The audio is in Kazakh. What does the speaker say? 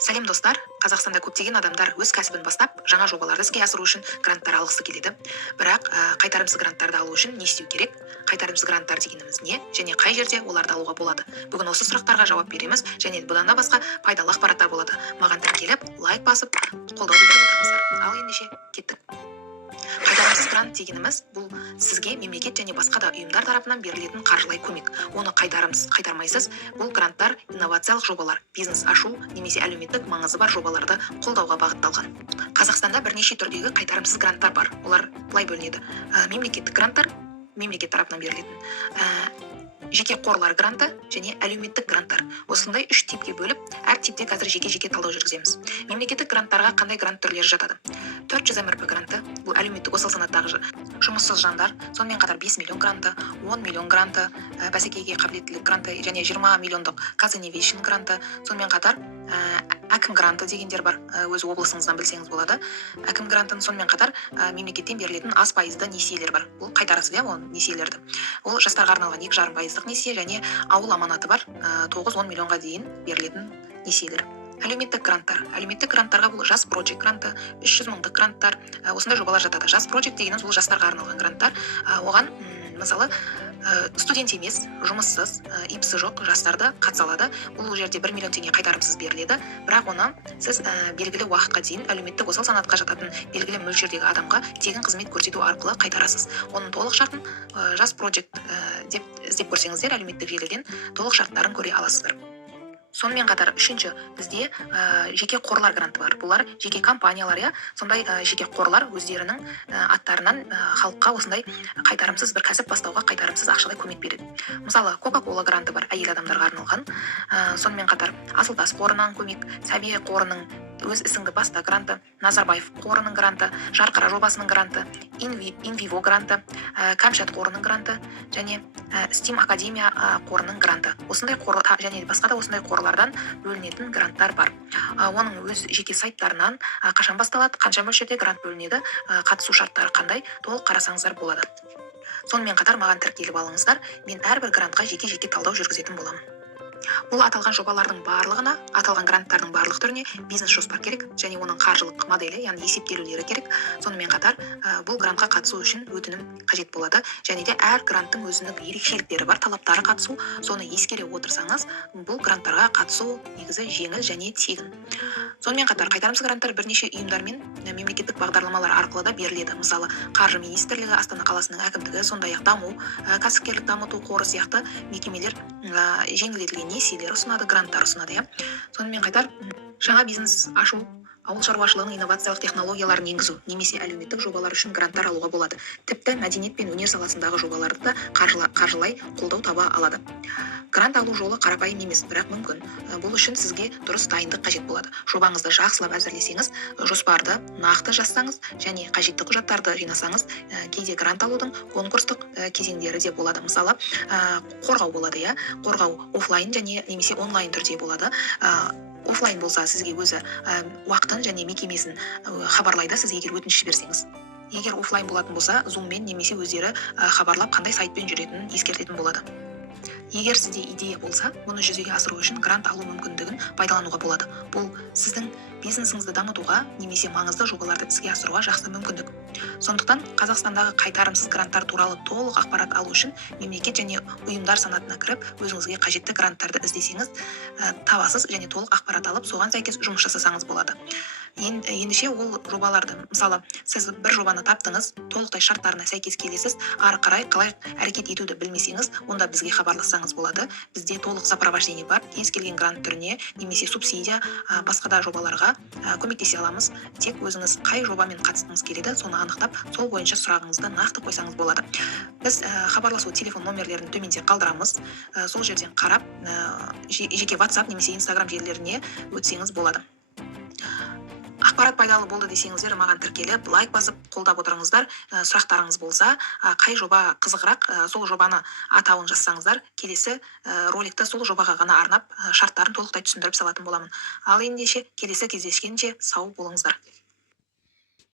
Сәлем достар, Қазақстанда көптеген адамдар өз кәсібін бастап, жаңа жобаларды іске асыру үшін гранттар алғысы келеді. Бірақ қайтарымсыз гранттарды алу үшін не істеу керек? Қайтарымсыз гранттар дегеніміз не және қай жерде оларды алуға болады? Бүгін осы сұрақтарға жауап береміз және бұдан да басқа пайдалы ақпараттар болады. Маған тіркеліп, лайк басып, қолдау білдіріп отырыңыздар. Ал ендеше кеттік. Қайтарымсыз грант дегеніміз бұл сізге мемлекет және басқа да ұйымдар тарапынан берілетін қаржылай көмек. Оны қайтармайсыз. Бұл гранттар инновациялық жобалар, бизнес ашу немесе әлеуметтік маңызы бар жобаларды қолдауға бағытталған. Қазақстанда бірнеше түрдегі қайтарымсыз гранттар бар. Олар былай бөлінеді. Мемлекеттік гранттар, мемлекет тарапынан берілетін. Жеке қорлар гранты және әлеуметтік гранттар. Осындай 3 типке бөліп, әр типте қазір жеке талдау жүргіземіз. Мемлекеттік гранттарға қандай грант түрлері жатады? 400 МРП гранты, бұл әлеуметтік осал санаттағы жұмыссыз жандар, сонымен қатар 5 миллион гранты, 10 миллион гранты, бәсекеге қабілеттілік гранты және 20 миллиондық Казинновation гранты, сонымен қатар әкім гранты дегендер бар. Өз облысыңыздан білсеңіз болады. Әкім грантын сонымен қатар мемлекеттен берілетін аз пайызды несиелер бар. Бұл қайтарасыз ол несиелерді. Ол жастарға арналған 2,5% несие және ауыл аманаты бар 9-10 миллионға дейін берілетін несиелер. Әлеуметтік гранттар. Әлеуметтік гранттарға бұл жас проект гранты, 300 мыңдық гранттар, осындай жобалар жатады. Жас проект дегеніміз бұл жастарға арналған гранттар. Оған мысалы студент емес, жұмыссыз, ипсы жоқ жастарды қатыса алады. Бұл жерде 1 миллион теңге қайтарымсыз беріледі. Бірақ оны сіз белгілі уақытқа дейін әлеуметтік осал санатқа жататын белгілі мөлшердегі адамға тегін қызмет көрсету арқылы қайтарасыз. Оның толық шартын жас проект деп іздеп көрсеңіздер әлеуметтік желіден толық шарттарын көре аласыздар. Сонымен қатар үшінші бізде жеке қорлар гранты бар. Бұлар жеке компаниялар, сондай жеке қорлар өздерінің аттарынан халыққа осындай қайтарымсыз бір кәсіп бастауға қайтарымсыз ақшалай көмек береді. Мысалы, Coca-Cola гранты бар, әйел адамдарға арналған. Сонымен қатар Асылтас қорынан көмек, Сәбе қорының өз ісіңді баста гранты, Назарбаев қорының гранты, Жарқыра жобасының гранты, Инвиво гранты, Кәмшат қорының гранты және Steam Академия қорының гранты. Осындай қор және басқа да осындай қорлардан бөлінетін гранттар бар. Оның өз жеке сайттарынан қашан басталады, қанша мөлшерде грант бөлінеді, қатысу шарттары қандай, толық қарасаңыздар болады. Сонымен қатар маған тіркеліп алыңыздар, мен әрбір грантқа жеке талдау жүргізетін боламын. Бұл аталған жобалардың барлығына, аталған гранттардың барлық түріне бизнес жоспар керек және оның қаржылық моделі, яғни есептелулері керек. Сонымен қатар бұл грантқа қатысу үшін өтінім қажет болады және де әр гранттың өзінің ерекшеліктері бар, талаптары қатысу. Соны ескере отырсаңыз, бұл гранттарға қатысу негізі жеңіл және тегін. Сонымен қатар қайтарымсыз гранттар бірнеше ұйымдар мен мемлекеттік бағдарламалар арқылы да беріледі. Мысалы, Қаржы министрлігі, Астана қаласының әкімдігі, сондай-ақ даму, кәсіпкерлік дамыту қоры сияқты мекемелер жеңілдетілген несиелер ұсынады, гранттар ұсынады. Сонымен қатар жаңа бизнес ашу, ауыл шаруашылығының инновациялық технологияларын енгізу немесе әлеуметтік жобалар үшін гранттар алуға болады. Тіпті мәдениет пен өнер саласындағы жобаларды да қаржылай қолдау таба алады. Грант алу жолы қарапайым емес, бірақ мүмкін. Бұл үшін сізге дұрыс дайындық қажет болады. Жобаңызды жақсылап әзірлесеңіз, жоспарды нақты жазсаңыз және қажетті құжаттарды жинасаңыз, кейде грант алудың конкурстық кезеңдері де болады. Мысалы, қорғау болады, қорғау офлайн және немесе онлайн түрде болады. Офлайн болса сізге өзі уақытын және мекемесін хабарлайды, сіз егер өтініш берсеңіз. Егер офлайн болатын болса, Zoom-мен немесе өздері хабарлап қандай сайтпен жүретінін ескертетін болады. Егер сізде идея болса, оны жүзеге асыру үшін грант алу мүмкіндігін пайдалануға болады. Бұл сіздің бизнесіңізді дамытуға немесе маңызды жобаларды іске асыруға жақсы мүмкіндік. Сондықтан Қазақстандағы қайтарымсыз гранттар туралы толық ақпарат алу үшін мемлекет және ұйымдар санатына кіріп, өзіңізге қажетті гранттарды іздесеңіз, табасыз және толық ақпарат алып, соған сәйкес жұмыс жасасаңыз болады. Ендеше ол жобаларды, мысалы, сіз бір жобаны таптыңыз, толықтай шарттарына сәйкес келесіз, ары қарай қалай әрекет етуді білмесеңіз, онда бізге хабарлассаңыз болады. Бізде толық сопровождение бар, кез келген грант түріне немесе субсидия, басқа да жобаларға көмектесе аламыз. Тек өзіңіз қай жобамен қатысқыңыз келеді, соны анықтап, сол бойынша сұрағыңызды нақты қойсаңыз болады. Біз хабарласу телефон номерлерін төменде қалдырамыз. Сол жерден қарап, жеке WhatsApp немесе Instagram желілеріне өтсеңіз болады. Ақпарат пайдалы болды десеңіздер, маған тіркеліп, лайк басып, қолдап отырыңыздар. Сұрақтарыңыз болса, қай жоба қызығырақ, сол жобаны атауын жазсаңыздар, келесі роликті сол жобаға ғана арнап, шарттарын толықтай түсіндіріп салатын боламын. Ал ендеше келесі кездескенше сау болыңыздар.